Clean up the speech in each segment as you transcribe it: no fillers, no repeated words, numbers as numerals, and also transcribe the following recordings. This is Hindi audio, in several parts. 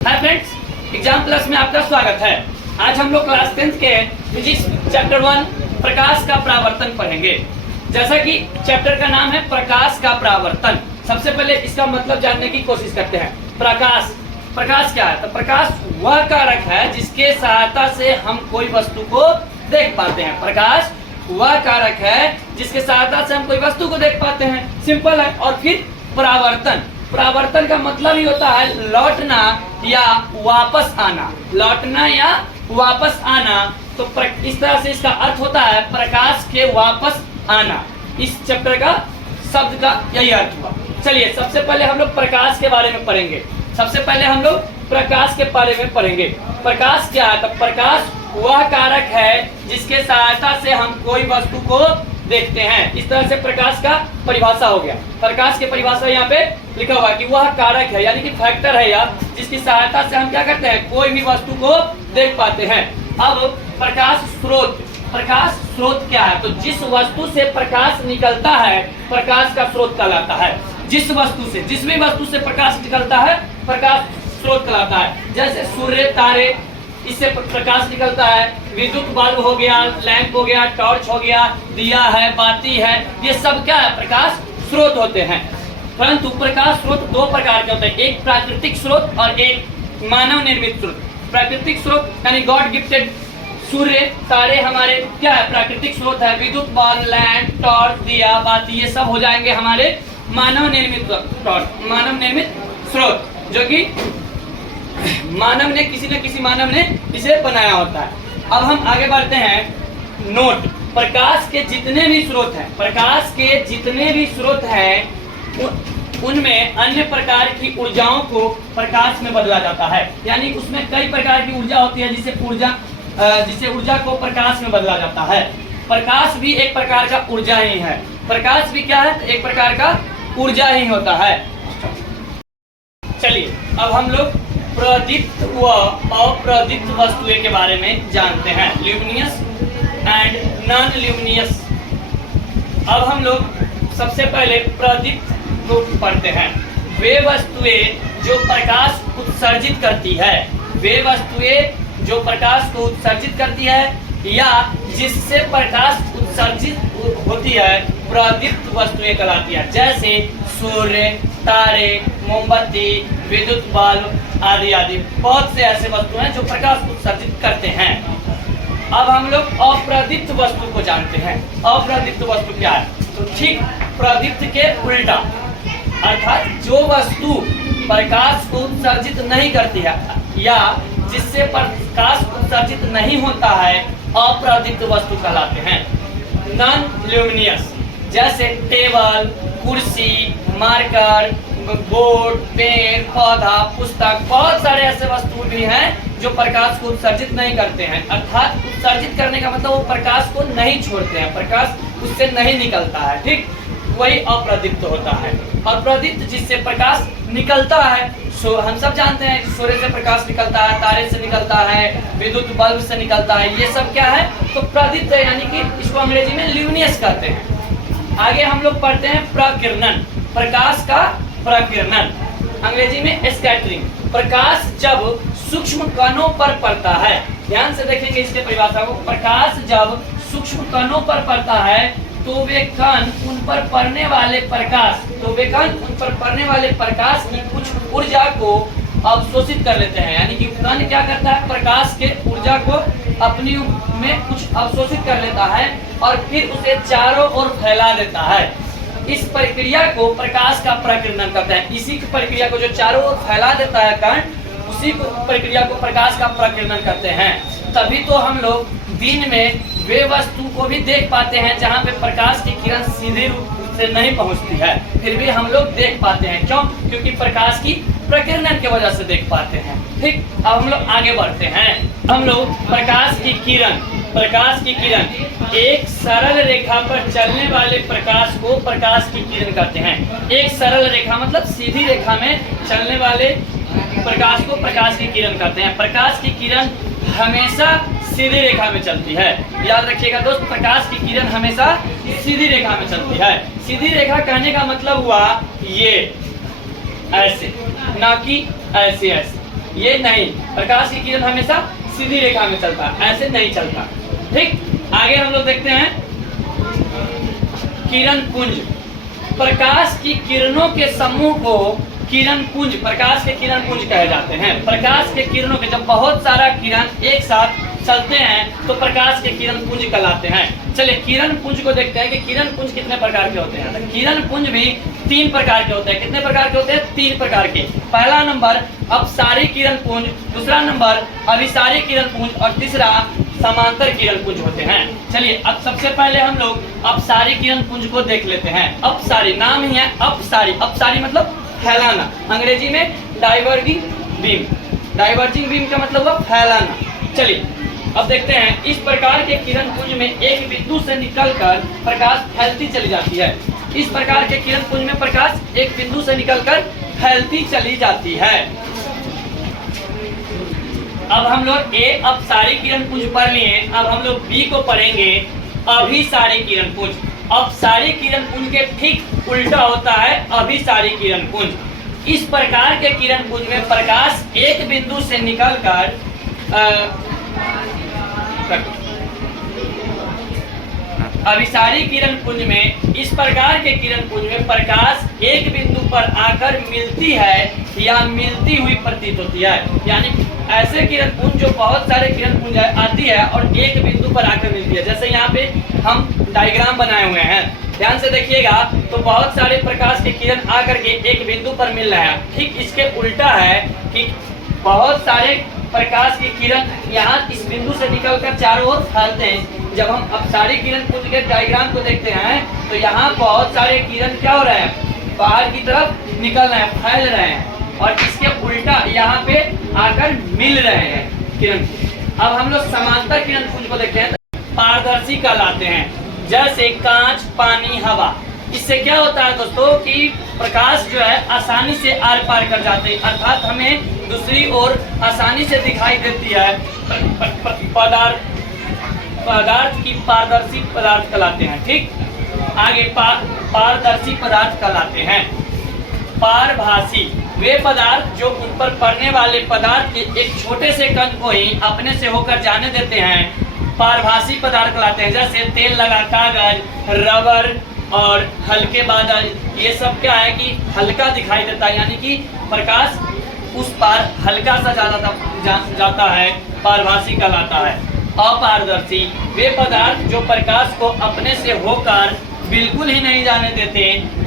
हाय फ्रेंड्स, एग्जाम प्लस में आपका स्वागत है। आज हम लोग क्लास 10th के फिजिक्स चैप्टर 1 प्रकाश का परावर्तन पढ़ेंगे। जैसा कि चैप्टर का नाम है प्रकाश का परावर्तन, सबसे पहले इसका मतलब जानने की कोशिश करते हैं। प्रकाश क्या है? तो प्रकाश वह कारक है जिसके सहायता से हम कोई वस्तु को देख पाते हैं। प्रकाश वह कारक है जिसके सहायता से हम कोई वस्तु को देख पाते हैं, सिंपल है। और फिर परावर्तन का मतलब ही होता है लौटना या वापस आना। लौटना या वापस आना, तो इस तरह से इसका अर्थ होता है प्रकाश के वापस आना। इस चैप्टर का शब्द का यही अर्थ हुआ। चलिए सबसे पहले हम लोग प्रकाश के बारे में पढ़ेंगे। प्रकाश क्या है? तो प्रकाश वह कारक है जिसके सहायता से हम कोई वस्तु को देखते हैं। इस तरह से प्रकाश का परिभाषा हो गया। प्रकाश की परिभाषा यहाँ पे लिखा हुआ है कि वह कारक है, यानी कि फैक्टर है या जिसकी सहायता से हम क्या करते हैं, कोई भी वस्तु को देख पाते हैं। अब प्रकाश स्रोत क्या है? तो जिस वस्तु से प्रकाश निकलता है प्रकाश का स्रोत कहलाता है। जिस भी वस्तु से प्रकाश निकलता है प्रकाश स्रोत कहलाता है। जैसे सूर्य, तारे, इससे प्रकाश निकलता है। विद्युत बल्ब हो गया, लैंप हो गया, टॉर्च हो गया, दिया है, बाती है, ये सब क्या है? प्रकाश स्रोत होते हैं। परंतु प्रकाश स्रोत दो प्रकार के होते हैं, एक प्राकृतिक स्रोत और एक मानव निर्मित स्रोत। प्राकृतिक स्रोत यानी गॉड गिफ्टेड, सूर्य, तारे हमारे क्या है? प्राकृतिक स्रोत है। विद्युत बल्ब, लैंप, टॉर्च, दिया, बाती, ये सब हो जाएंगे हमारे मानव निर्मित स्रोत, जो कि किसी न किसी मानव ने इसे बनाया होता है। अब हम आगे बढ़ते हैं। नोट: प्रकाश के जितने भी स्रोत हैं उनमें अन्य प्रकार की ऊर्जाओं को प्रकाश में बदला जाता है। यानी उसमें कई प्रकार की ऊर्जा होती है जिसे ऊर्जा को प्रकाश में बदला जाता है। प्रकाश भी एक प्रकार का ऊर्जा ही है। प्रकाश भी क्या है? तो एक प्रकार का ऊर्जा ही होता है। चलिए अब हम लोग प्रदीप्त व अप्रदीप्त वस्तुएं के बारे में जानते हैं, ल्यूमिनियस एंड नॉन ल्यूमिनियस। अब हम लोग सबसे पहले प्रदीप्त को पढ़ते हैं। वे वस्तुएं जो प्रकाश उत्सर्जित करती है या जिससे प्रकाश उत्सर्जित होती है प्रदीप्त वस्तुएं कहलाती है। जैसे सूर्य, तारे, मोमबत्ती, विद्युत बल्ब आदि बहुत से ऐसे वस्तु हैं जो प्रकाश उत्सर्जित करते हैं। अब हम लोग अप्रदीप्त वस्तु को जानते हैं। अप्रदीप्त वस्तु क्या है? तो ठीक प्रदीप्त के उल्टा, अर्थात जो वस्तु प्रकाश को उत्सर्जित नहीं करती है या जिससे प्रकाश उत्सर्जित नहीं होता है, अप्रदीप्त वस्तु कहलाते हैं। नॉन ल्यूमिनियस, जैसे टेबल, कुर्सी, मार्कर, बोर्ड, पेन, पौधा, पुस्तक, बहुत सारे ऐसे वस्तु भी हैं जो प्रकाश को उत्सर्जित नहीं करते हैं। अर्थात उत्सर्जित करने का मतलब वो प्रकाश को नहीं छोड़ते हैं, प्रकाश उससे नहीं निकलता है। ठीक वही अप्रदीप्त होता है। अप्रदीप्त जिससे प्रकाश निकलता है, हम सब जानते हैं कि सूर्य से प्रकाश निकलता है, तारे से निकलता है, विद्युत बल्ब से निकलता है, ये सब क्या है? तो प्रदीप्त है, यानी कि इसको अंग्रेजी में ल्यूमिनियस कहते हैं। आगे हम लोग पढ़ते हैं प्रकीर्णन। प्रकाश का प्रकीर्णन, अंग्रेजी में स्कैटरिंग। प्रकाश जब सूक्ष्म कणों पर पड़ता है, ध्यान से देखेंगे इसके परिभाषा को। प्रकाश जब सूक्ष्म कणों पर पड़ता है तो वे कण उन पर पड़ने वाले प्रकाश की कुछ ऊर्जा को अवशोषित कर लेते हैं। यानी कि कण क्या करता है? प्रकाश के ऊर्जा को अपनी में कुछ अवशोषित कर लेता है और फिर उसे चारों ओर फैला देता है। इस प्रक्रिया को प्रकाश का प्रकीर्णन कहते हैं। इसी प्रक्रिया को जो चारों ओर फैला देता है कण, उसी प्रक्रिया को प्रकाश का प्रकीर्णन करते हैं। तभी तो हम लोग दिन में वे वस्तु को भी देख पाते हैं जहाँ पे प्रकाश की किरण सीधे रूप से नहीं पहुँचती है, फिर भी हम लोग देख पाते हैं। क्यों? क्योंकि प्रकाश की प्रकीर्णन की वजह से देख पाते हैं। ठीक, अब हम लोग आगे बढ़ते हैं। हम लोग प्रकाश की किरण, एक सरल रेखा पर चलने वाले प्रकाश को प्रकाश की किरण कहते हैं। एक सरल रेखा मतलब सीधी रेखा में चलने वाले प्रकाश को प्रकाश की किरण कहते हैं। प्रकाश की किरण हमेशा सीधी रेखा में चलती है। याद रखिएगा दोस्त, प्रकाश की किरण हमेशा सीधी रेखा में चलती है। सीधी रेखा कहने का मतलब हुआ ये ऐसे, ना कि ऐसे ऐसे। ये नहीं, प्रकाश की किरण हमेशा सीधी रेखा में चलता है, ऐसे नहीं चलता। ठीक, आगे हम लोग देखते हैं किरण पुंज। प्रकाश की किरणों के समूह को किरण पुंज, प्रकाश के किरण पुंज कहे जाते हैं। प्रकाश के किरणों के जब बहुत सारा किरण एक साथ चलते हैं तो प्रकाश के किरण पुंज कहलाते हैं। चलिए किरण पुंज को देखते हैं कि किरण पुंज कितने प्रकार के होते हैं। तो किरण पुंज भी 3 प्रकार के होते हैं। कितने प्रकार के होते हैं? 3 प्रकार के। पहला नंबर अपसारी किरण पुंज, दूसरा नंबर अभिसारी किरण पुंज और तीसरा समांतर किरण पुंज होते हैं। चलिए अब सबसे पहले हम लोग अपसारी किरण पुंज को देख लेते हैं। अपसारी नाम ही है अपसारी। अपसारी मतलब फैलाना, अंग्रेजी में डाइवर्जिंग बीम। डाइवर्जिंग बीम का मतलब हुआ फैलाना। चलिए अब देखते हैं, इस प्रकार के किरण पुंज में एक बिंदु से निकलकर प्रकाश फैलती चली जाती है। इस प्रकार के किरण पुंज में प्रकाश एक बिंदु से निकलकर फैलती चली जाती है। अब हम लोग ए अपसारी किरण पुंज पढ़ लिए, अब हम लोग बी को पढ़ेंगे अभिसारी किरण पुंज। अपसारी किरण पुंज के ठीक उल्टा होता है अभिसारी किरण पुंज। इस प्रकार के किरण पुंज में प्रकाश एक बिंदु से निकलकर अभिसारी किरण पुंज में, इस प्रकार के किरण पुंज में प्रकाश एक बिंदु पर आकर मिलती है या मिलती हुई प्रतीत होती है। यानी ऐसे किरण पुंज जो बहुत सारे किरण पुंज आती है और एक बिंदु पर आकर मिलती है। जैसे यहाँ पे हम डायग्राम बनाए हुए हैं, ध्यान से देखिएगा तो बहुत सारे प्रकाश के किरण आकर के एक बिंदु पर मिल रहे हैं। ठीक इसके उल्टा है कि बहुत सारे प्रकाश की किरण यहाँ इस बिंदु से निकलकर चारों ओर फैलते हैं। जब हम अपसारी किरण पुंज के डायग्राम को देखते हैं तो यहाँ बहुत सारे किरण क्या हो रहे हैं, बाहर की तरफ निकल रहे हैं, फैल रहे हैं, और इसके उल्टा यहाँ पे आकर मिल रहे हैं किरण। अब हम लोग समांतर किरण पुंज को देखते हैं, पारदर्शी कहलाते हैं। जैसे कांच, पानी, हवा। इससे क्या होता है दोस्तों कि प्रकाश जो है आसानी से आर पार कर जाते हैं, अर्थात हमें दूसरी ओर आसानी से दिखाई देती है। पदार्थ की पारदर्शी पदार्थ कहलाते हैं। ठीक, आगे पारदर्शी पदार्थ कहलाते हैं। पारभासी वे पदार्थ जो उन पर पड़ने वाले पदार्थ के एक छोटे से कण को ही अपने से होकर जाने देते हैं, पारभासी पदार्थ कहलाते हैं। जैसे तेल लगा कागज, रबर और हल्के बादल, ये सब क्या है कि हल्का दिखाई देता है, यानी कि प्रकाश उस पार हल्का सा जाता है, पारभासी कहलाता है। अपारदर्शी वे पदार्थ जो प्रकाश को अपने से होकर बिल्कुल ही नहीं जाने देते,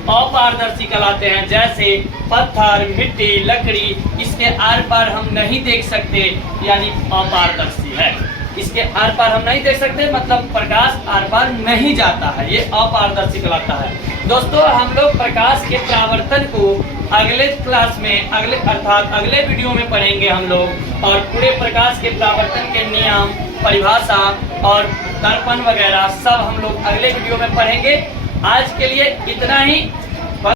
अपारदर्शी कहलाते हैं। जैसे पत्थर, मिट्टी, लकड़ी, इसके आर पार हम नहीं देख सकते, यानी अपारदर्शी है। इसके आर पार हम नहीं देख सकते मतलब प्रकाश आर पार नहीं जाता है, ये अपारदर्शी कहलाता है। दोस्तों हम लोग प्रकाश के परावर्तन को अगले क्लास में, अगले वीडियो में पढ़ेंगे हम लोग, और पूरे प्रकाश के परावर्तन के नियम, परिभाषा और दर्पण वगैरह सब हम लोग अगले वीडियो में पढ़ेंगे। आज के लिए इतना ही।